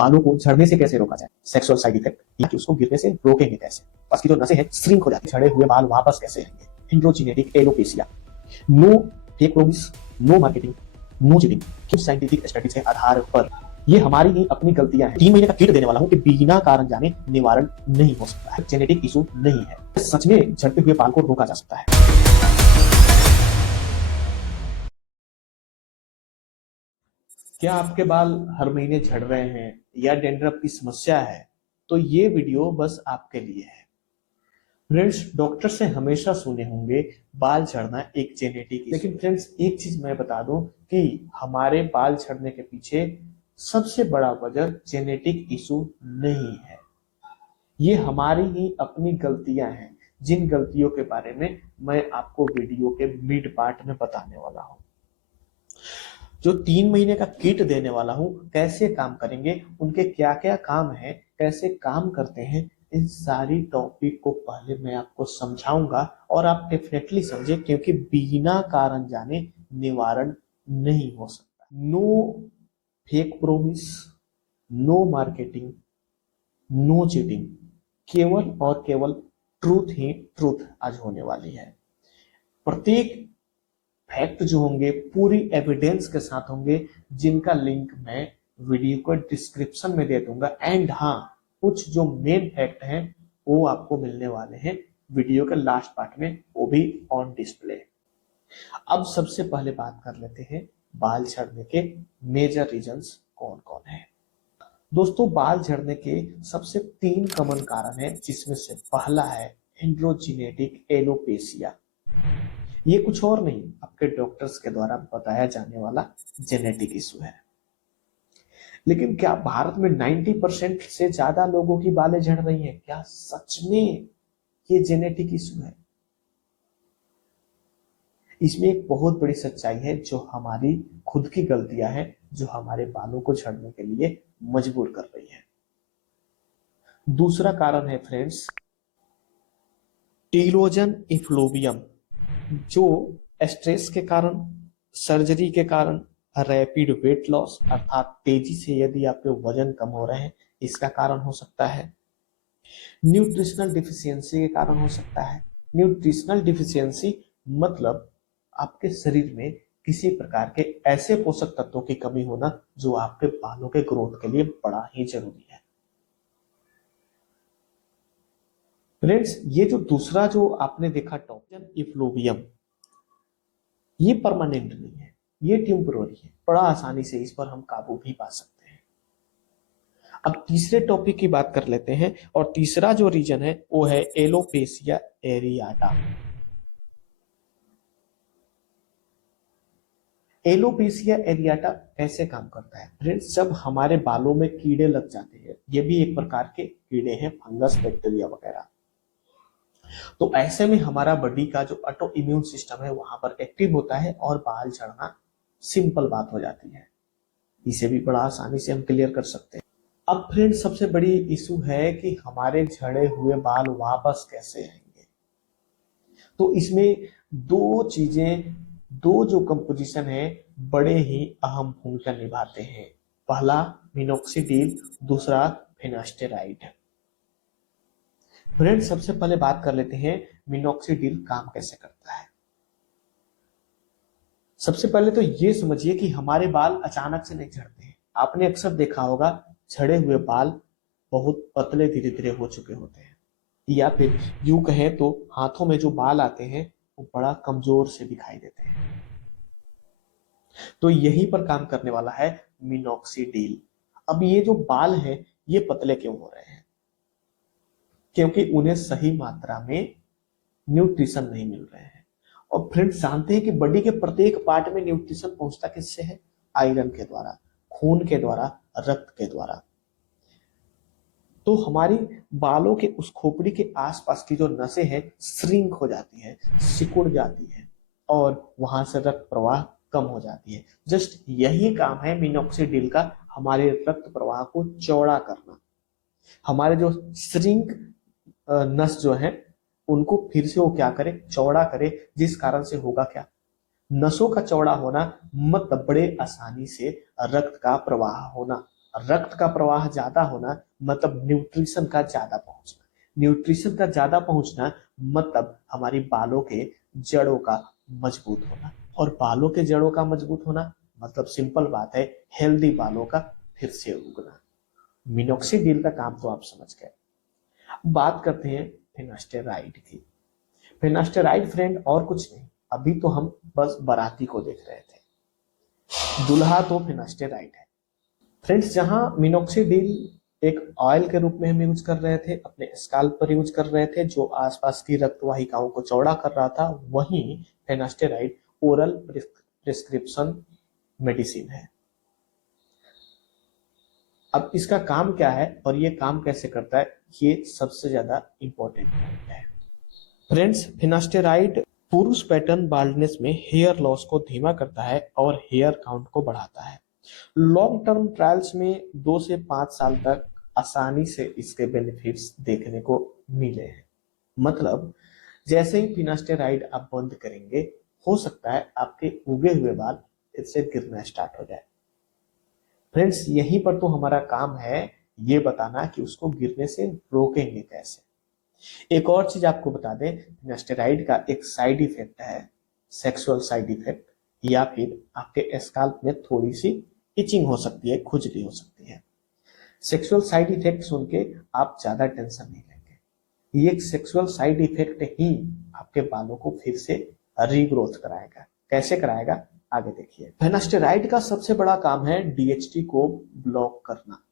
बालों को झड़ने से कैसे रोका जाए, सेक्सुअल साइड इफेक्ट या कि उसको गिरने से रोकेंगे कैसे, बस की जो नसें हैं श्रिंक हो जाती है, झड़े हुए बाल वापस कैसे आएंगे, androgenetic alopecia, no fake promise, no marketing, no cheating, किस साइंटिफिक स्टडीज के आधार पर ये हमारी ही अपनी गलतियां हैं। 3 महीने का किट देने वाला हूं कि बिना कारण जाने निवारण नहीं हो सकता है, जेनेटिक इशू नहीं है, सच में झड़ते हुए बाल को रोका जा सकता है। क्या आपके बाल हर महीने झड़ रहे हैं या डैंड्रफ की समस्या है, तो ये वीडियो बस आपके लिए है। फ्रेंड्स, डॉक्टर से हमेशा सुने होंगे बाल झड़ना एक जेनेटिक, लेकिन फ्रेंड्स एक चीज मैं बता दूं कि हमारे बाल झड़ने के पीछे सबसे बड़ा वजह जेनेटिक इशू नहीं है, ये हमारी ही अपनी गलतियां हैं, जिन गलतियों के बारे में मैं आपको वीडियो के मिड पार्ट में बताने वाला हूं। जो 3 महीने का किट देने वाला हूं, कैसे काम करेंगे, उनके क्या क्या काम है, कैसे काम करते हैं, इन सारी टॉपिक को पहले मैं आपको समझाऊंगा और आप डेफिनेटली समझे, क्योंकि बिना कारण जाने निवारण नहीं हो सकता। No fake promise, no marketing, no cheating, केवल और केवल ट्रूथ ही ट्रूथ आज होने वाली है। प्रत्येक फैक्ट जो होंगे पूरी एविडेंस के साथ होंगे, जिनका लिंक मैं वीडियो को डिस्क्रिप्शन में दे दूंगा। एंड हाँ, कुछ जो मेन फैक्ट हैं वो आपको मिलने वाले हैं वीडियो के लास्ट पार्ट में, वो भी ऑन डिस्प्ले। अब सबसे पहले बात कर लेते हैं बाल झड़ने के मेजर रीजंस कौन कौन है। दोस्तों, बाल झड़ने के सबसे 3 कॉमन कारण है, जिसमें से पहला है एंड्रोजेनेटिक एलोपेशिया। ये कुछ और नहीं, आपके डॉक्टर्स के द्वारा बताया जाने वाला जेनेटिक इशू है। लेकिन क्या भारत में 90% से ज्यादा लोगों की बालें झड़ रही हैं? क्या सच में ये जेनेटिक इशू है? इसमें एक बहुत बड़ी सच्चाई है, जो हमारी खुद की गलतियां हैं, जो हमारे बालों को झड़ने के लिए मजबूर कर रही है। दूसरा कारण है फ्रेंड्स, टीलोजन इफ्लोबियम, जो स्ट्रेस के कारण, सर्जरी के कारण, रैपिड वेट लॉस अर्थात तेजी से यदि आपके वजन कम हो रहे हैं, इसका कारण हो सकता है। न्यूट्रिशनल डिफिशियंसी के कारण हो सकता है। न्यूट्रिशनल डिफिशियंसी मतलब आपके शरीर में किसी प्रकार के ऐसे पोषक तत्वों की कमी होना, जो आपके बालों के ग्रोथ के लिए बड़ा ही जरूरी है। फ्रेंड्स, ये जो दूसरा जो आपने देखा टॉक्सिन इफ्लोबियम, ये परमानेंट नहीं है, ये टेम्पररी है, बड़ा आसानी से इस पर हम काबू भी पा सकते हैं। अब तीसरे टॉपिक की बात कर लेते हैं, और तीसरा जो रीजन है वो है एलोपेशिया एरियाटा। एलोपेशिया एरियाटा कैसे काम करता है फ्रेंड्स? जब हमारे बालों में कीड़े लग जाते हैं, ये भी एक प्रकार के कीड़े हैं, फंगस, बैक्टीरिया वगैरह, तो ऐसे में हमारा बॉडी का जो ऑटो इम्यून सिस्टम है वहां पर एक्टिव होता है और बाल झड़ना सिंपल बात हो जाती है। इसे भी बड़ा आसानी से हम क्लियर कर सकते हैं। अब फ्रेंड, सबसे बड़ी इशू है कि हमारे झड़े हुए बाल वापस कैसे आएंगे। तो इसमें दो चीजें, दो जो कंपोजिशन है, बड़े ही अहम भूमिका निभाते हैं। पहला मिनोक्सिडिल, दूसरा फिनास्टेराइड। फ्रेंड, सबसे पहले बात कर लेते हैं मिनोक्सिडिल काम कैसे करता है। सबसे पहले तो ये समझिए कि हमारे बाल अचानक से नहीं झड़ते हैं। आपने अक्सर देखा होगा झड़े हुए बाल बहुत पतले धीरे धीरे हो चुके होते हैं, या फिर यूं कहें तो हाथों में जो बाल आते हैं वो बड़ा कमजोर से दिखाई देते हैं। तो यहीं पर काम करने वाला है मिनोक्सिडिल। अब ये जो बाल है ये पतले क्यों हो रहे हैं? क्योंकि उन्हें सही मात्रा में न्यूट्रिशन नहीं मिल रहे हैं। और फ्रेंड्स, जानते हैं कि बॉडी के प्रत्येक पार्ट में न्यूट्रिशन पहुंचता किससे है? आयरन के द्वारा, खून के द्वारा, रक्त के द्वारा। तो हमारी बालों के उस खोपड़ी के आसपास की जो नसें हैं श्रिंक हो जाती हैं, सिकुड़ जाती हैं, और वहां से रक्त प्रवाह कम हो जाती है। जस्ट यही काम है मिनोक्सिडिल का, हमारे रक्त प्रवाह को चौड़ा करना, हमारे जो श्रिंक नस जो है उनको फिर से वो क्या करे, चौड़ा करे, जिस कारण से होगा क्या, नसों का चौड़ा होना मतलब बड़े आसानी से रक्त का प्रवाह होना। रक्त का प्रवाह ज्यादा होना मतलब न्यूट्रिशन का ज्यादा पहुंचना, न्यूट्रिशन का ज्यादा पहुंचना मतलब हमारी बालों के जड़ों का मजबूत होना, और बालों के जड़ों का मजबूत होना मतलब सिंपल बात है, हेल्दी बालों का फिर से उगना। मिनोक्सिडिल का काम तो आप समझ गए। बात करते हैं फिनास्टेराइड की। फिनास्टेराइड फ्रेंड और कुछ नहीं, अभी तो हम बस बाराती को देख रहे थे, दुल्हा तो फिनास्टेराइड है। फ्रेंड्स, जहां मिनोक्सिडिल एक ऑयल के रूप में हम यूज कर रहे थे, अपने स्काल्प पर यूज कर रहे थे, जो आसपास की रक्त वाहिकाओं को चौड़ा कर रहा था, वहीं फिनास्टेराइड ओरल प्रिस्क्रिप्शन मेडिसिन है। अब इसका काम क्या है और ये काम कैसे करता है, ये सबसे ज्यादा इंपॉर्टेंट पॉइंट है। फ्रेंड्स, फिनास्टेराइड पुरुष पैटर्न बाल्डनेस में हेयर लॉस को धीमा करता है और हेयर काउंट को बढ़ाता है। लॉन्ग टर्म ट्रायल्स में 2 से 5 साल तक आसानी से इसके बेनिफिट्स देखने को मिले हैं। मतलब जैसे ही फिनास्टेराइड आप बंद करेंगे, हो सकता है आपके उगे हुए बाल फिर से गिरना स्टार्ट हो जाए। फ्रेंड्स, यहीं पर तो हमारा काम है ये बताना कि उसको गिरने से रोकेंगे कैसे। एक और चीज आपको बता दें, फिनास्टेराइड का एक साइड इफेक्ट है सेक्सुअल साइड इफेक्ट, या फिर आपके स्काल्प में थोड़ी सी इचिंग हो सकती है, खुजली हो सकती है। सेक्सुअल साइड इफेक्ट सुन के आप ज्यादा टेंशन नहीं लेंगे, ये एक सेक्सुअल साइड इफेक्ट ही आपके बालों को फिर से रीग्रोथ कराएगा। कैसे कराएगा, आगे देखिए। फिनास्टेराइड का सबसे बड़ा काम है डीएचटी को ब्लॉक करना,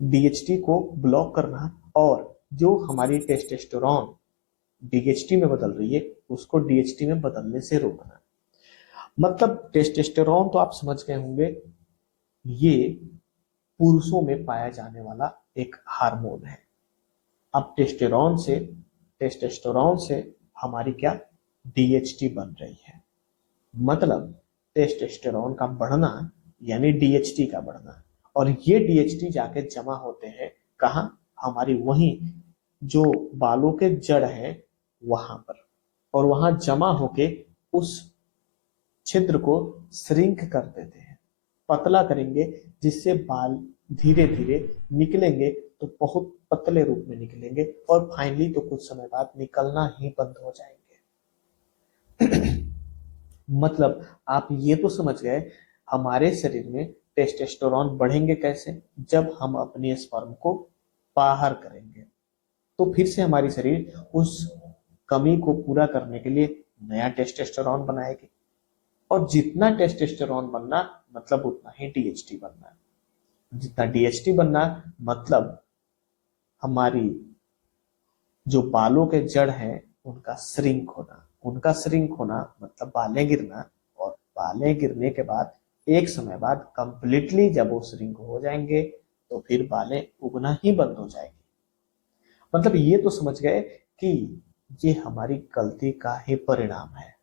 डीएचटी को ब्लॉक करना, और जो हमारी टेस्टोस्टेरोन डीएचटी में बदल रही है उसको डीएचटी में बदलने से रोकना। मतलब टेस्टोस्टेरोन तो आप समझ गए होंगे, ये पुरुषों में पाया जाने वाला एक हार्मोन है। अब टेस्टोस्टेरोन से हमारी क्या डीएचटी बन रही है। मतलब टेस्टोस्टेरोन का बढ़ना यानी डीएचटी का बढ़ना, और ये डीएचटी जाके जमा होते हैं कहाँ, हमारी वही जो बालों के जड़ है वहां पर, और वहां जमा होके उस छिद्र को श्रिंक कर देते हैं, पतला करेंगे, जिससे बाल धीरे धीरे निकलेंगे तो बहुत पतले रूप में निकलेंगे, और फाइनली तो कुछ समय बाद निकलना ही बंद हो जाएंगे। मतलब आप ये तो समझ गए, हमारे शरीर में टेस्टोस्टेरोन बढ़ेंगे कैसे, जब हम अपने स्पर्म को बाहर करेंगे, तो फिर से हमारी शरीर उस कमी को पूरा करने के लिए नया टेस्टोस्टेरोन बनाएगी, और जितना टेस्टोस्टेरोन बनना मतलब उतना ही डीएचटी बनना, जितना डीएचटी बनना मतलब हमारी जो बालों के जड़ हैं उनका श्रिंक होना, उनका श्रिंक होना मतलब बालें गिरना, और बालें गिरने के बाद एक समय बाद कंप्लीटली जब वो श्रिंक हो जाएंगे तो फिर बालें उगना ही बंद हो जाएंगी। मतलब ये तो समझ गए कि ये हमारी गलती का ही परिणाम है,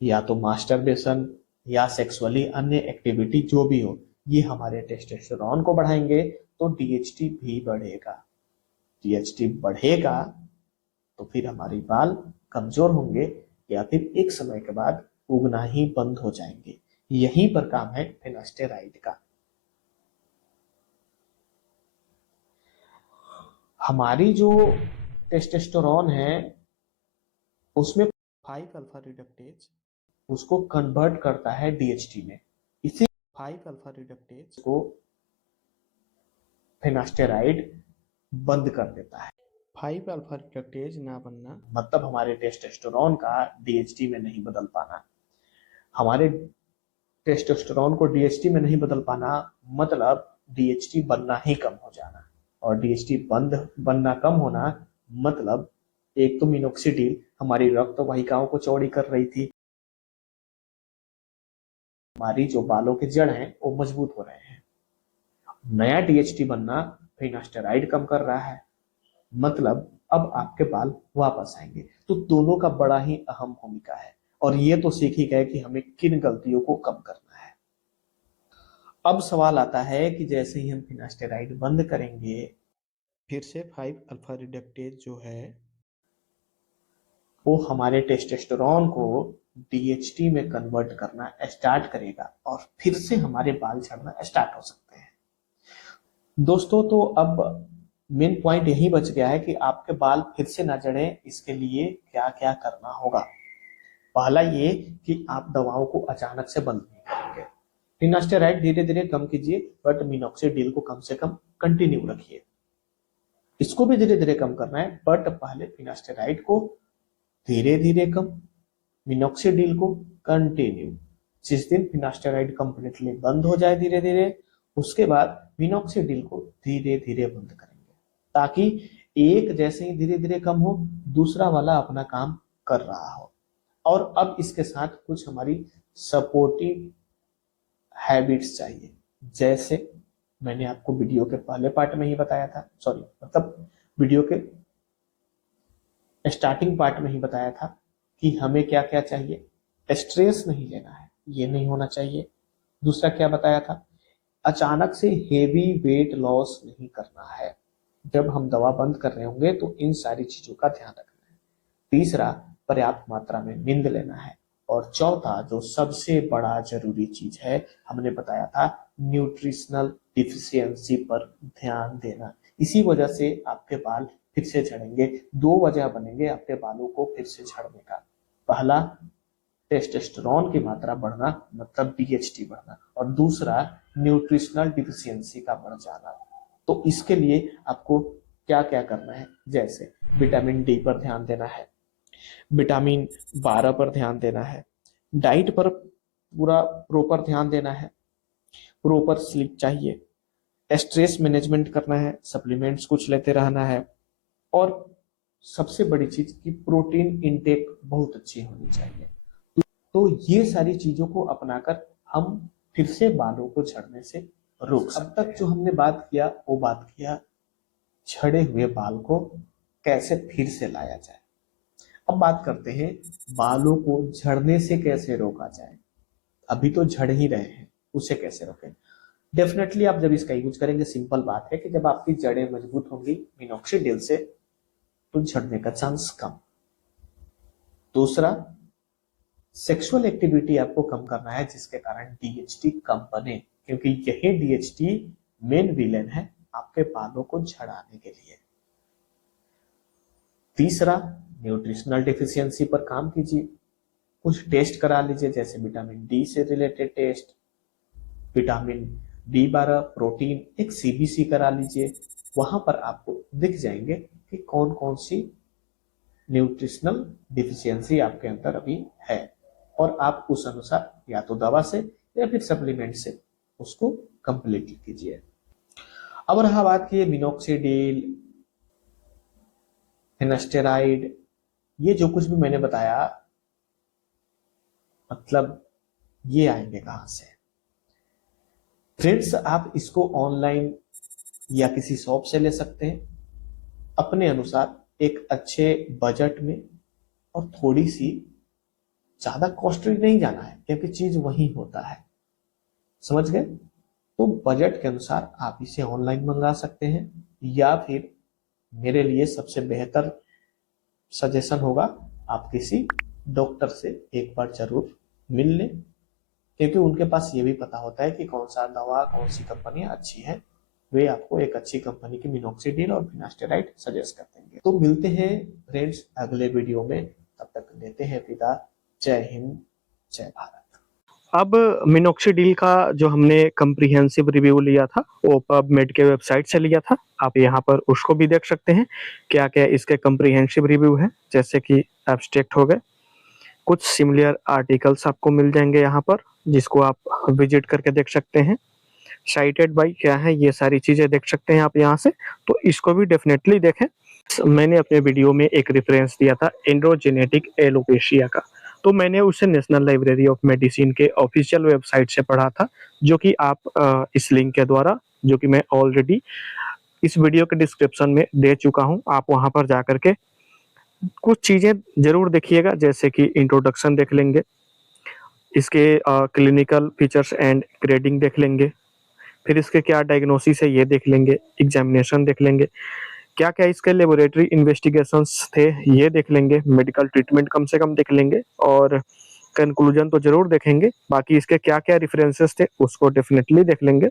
या तो मास्टरबेशन या सेक्सुअली अन्य एक्टिविटी जो भी हो, ये हमारे टेस्टोस्टेरोन को बढ़ाएंगे तो डीएचटी भी बढ़ेगा। डीएचटी बढ़ेगा तो फिर हमारी बाल कमजोर होंगे, या फिर एक समय के बाद उगना ही बंद हो जाएंगे। यहीं पर काम है फिनास्टेराइड का। हमारी जो टेस्टोस्टेरोन है उसमें 5 अल्फा रिडक्टेज उसको कन्वर्ट करता है डीएचटी में, इसी 5 अल्फा रिडक्टेज को फिनास्टेराइड बंद कर देता है। 5 अल्फा रिडक्टेज ना बनना मतलब हमारे टेस्टोस्टेरोन का डीएचटी में नहीं बदल पाना, हमारे टेस्टोस्टेरोन को डीएचटी में नहीं बदल पाना मतलब डीएचटी बनना ही कम हो जाना, और डीएचटी बंद बनना कम होना मतलब एक तो मिनोक्सिडिल हमारी रक्त वाहिकाओं को चौड़ी कर रही थी, हमारी जो बालों के जड़ हैं वो मजबूत हो रहे हैं, नया डीएचटी बनना फिनास्टेराइड कम कर रहा है, मतलब अब आपके बाल वापस आएंगे। तो दोनों का बड़ा ही अहम भूमिका है, और ये तो सीख ही गए कि हमें किन गलतियों को कम करना है। अब सवाल आता है कि जैसे ही हम फिनास्टेराइड बंद करेंगे, फिर से 5 अल्फा रिडक्टेज जो है वो हमारे टेस्टोस्टेरोन को डीएचटी में कन्वर्ट करना स्टार्ट करेगा और फिर से हमारे बाल झड़ना स्टार्ट हो सकते हैं। दोस्तों, तो अब मेन पॉइंट यही बच गया है कि आपके बाल फिर से ना झड़े, इसके लिए क्या क्या करना होगा। पहला ये कि आप दवाओं को अचानक से बंद नहीं करेंगे। फिनास्टेराइड धीरे धीरे कम कीजिए, बट मिनॉक्सिडिल को कम से कम कंटिन्यू रखिए। इसको भी धीरे धीरे कम करना है, बट पहले फिनास्टेराइड को धीरे धीरे कम, मिनॉक्सिडिल को कंटिन्यू। जिस दिन फिनास्टेराइड कंप्लीटली बंद हो जाए धीरे धीरे, उसके बाद मिनॉक्सिडिल को धीरे धीरे बंद करेंगे, ताकि एक जैसे ही धीरे धीरे कम हो, दूसरा वाला अपना काम कर रहा हो। और अब इसके साथ कुछ हमारी सपोर्टिव हैबिट्स चाहिए, जैसे मैंने आपको वीडियो के पहले पार्ट में ही बताया था, मतलब वीडियो के स्टार्टिंग पार्ट में ही बताया था कि हमें क्या क्या चाहिए। स्ट्रेस नहीं लेना है, ये नहीं होना चाहिए। दूसरा क्या बताया था, अचानक से हेवी वेट लॉस नहीं करना है। जब हम दवा बंद कर रहे होंगे तो इन सारी चीजों का ध्यान रखना है। तीसरा, पर्याप्त मात्रा में नींद लेना है। और चौथा, जो सबसे बड़ा जरूरी चीज है, हमने बताया था न्यूट्रिशनल डिफिशियंसी पर ध्यान देना। इसी वजह से आपके बाल फिर से झड़ेंगे। दो वजह बनेंगे आपके बालों को फिर से झड़ने का। पहला, टेस्टोस्टेरोन की मात्रा बढ़ना, मतलब डीएचटी बढ़ना, और दूसरा न्यूट्रिशनल डिफिशियंसी का बढ़ जाना। तो इसके लिए आपको क्या क्या करना है, जैसे विटामिन डी पर ध्यान देना है, विटामिन 12 पर ध्यान देना है, डाइट पर पूरा प्रॉपर ध्यान देना है, प्रॉपर स्लीप चाहिए, स्ट्रेस मैनेजमेंट करना है, सप्लीमेंट्स कुछ लेते रहना है, और सबसे बड़ी चीज कि प्रोटीन इनटेक बहुत अच्छी होनी चाहिए। तो ये सारी चीजों को अपनाकर हम फिर से बालों को झड़ने से रोक सकते हैं। अब तक जो हमने बात किया वो बात किया झड़े हुए बाल को कैसे फिर से लाया जाए। अब बात करते हैं बालों को झड़ने से कैसे रोका जाए। अभी तो झड़ ही रहे हैं, उसे कैसे रोकें। डेफिनेटली आप जब इसका यूज करेंगे, सिंपल बात है कि जब आपकी जड़ें मजबूत होंगी मिनॉक्सिडिल से, तो झड़ने का चांस कम। दूसरा, सेक्सुअल एक्टिविटी आपको कम करना है, जिसके कारण डीएचटी कम बने, क्योंकि यही डीएचटी मेन विलेन है आपके बालों को झड़ाने के लिए। तीसरा, न्यूट्रिशनल डिफिशियंसी पर काम कीजिए, कुछ टेस्ट करा लीजिए, जैसे विटामिन डी से related test, vitamin B12, protein, एक सीबीसी करा लीजिए। वहां पर आपको दिख जाएंगे कि कौन कौन सी न्यूट्रिशनल डिफिशियंसी आपके अंदर अभी है, और आप उस अनुसार या तो दवा से या फिर सप्लीमेंट से उसको कंप्लीट कीजिए। अब रहा बात की मिनॉक्सिडिल, फिनास्टेराइड, ये जो कुछ भी मैंने बताया, मतलब ये आएंगे कहां से। फ्रेंड्स, आप इसको ऑनलाइन या किसी शॉप से ले सकते हैं अपने अनुसार, एक अच्छे बजट में, और थोड़ी सी ज्यादा कॉस्टली नहीं जाना है, क्योंकि चीज वही होता है, समझ गए। तो बजट के अनुसार आप इसे ऑनलाइन मंगा सकते हैं, या फिर मेरे लिए सबसे बेहतर सजेशन होगा आप किसी डॉक्टर से एक बार जरूर मिल लें, क्योंकि उनके पास ये भी पता होता है कि कौन सा दवा कौन सी कंपनी अच्छी है। वे आपको एक अच्छी कंपनी की मिनॉक्सिडिल और फिनास्टेराइड सजेस्ट कर देंगे। तो मिलते हैं फ्रेंड्स अगले वीडियो में, तब तक लेते हैं विदा। जय हिंद, जय भारत। अब मिनॉक्सिडिल का जो हमने कंप्रिहेंसिव रिव्यू लिया था वो पबमेड के वेबसाइट से लिया था। आप यहाँ पर उसको भी देख सकते हैं क्या क्या इसके कंप्रिहेंसिव रिव्यू है, जैसे कि एब्स्ट्रैक्ट हो गए, कुछ सिमिलर आर्टिकल्स आपको मिल जाएंगे यहाँ पर, जिसको आप विजिट करके देख सकते हैं। साइटेड बाय क्या है, ये सारी चीजें देख सकते हैं आप यहाँ से, तो इसको भी डेफिनेटली देखें। मैंने अपने वीडियो में एक रेफरेंस दिया था एंड्रोजेनेटिक एलोपेशिया का, तो मैंने उसे नेशनल लाइब्रेरी ऑफ मेडिसिन के ऑफिशियल वेबसाइट से पढ़ा था, जो कि आप इस लिंक के द्वारा, जो कि मैं ऑलरेडी इस वीडियो के डिस्क्रिप्शन में दे चुका हूं, आप वहां पर जाकर के कुछ चीजें जरूर देखिएगा, जैसे कि इंट्रोडक्शन देख लेंगे, इसके क्लिनिकल फीचर्स एंड ग्रेडिंग देख लेंगे, फिर इसके क्या डायग्नोसिस है ये देख लेंगे, एग्जामिनेशन देख लेंगे, क्या क्या इसके लेबोरेटरी इन्वेस्टिगेशंस थे ये देख लेंगे, मेडिकल ट्रीटमेंट कम से कम देख लेंगे, और कंक्लूजन तो जरूर देखेंगे। बाकी इसके क्या क्या रेफरेंसेस थे उसको डेफिनेटली देख लेंगे।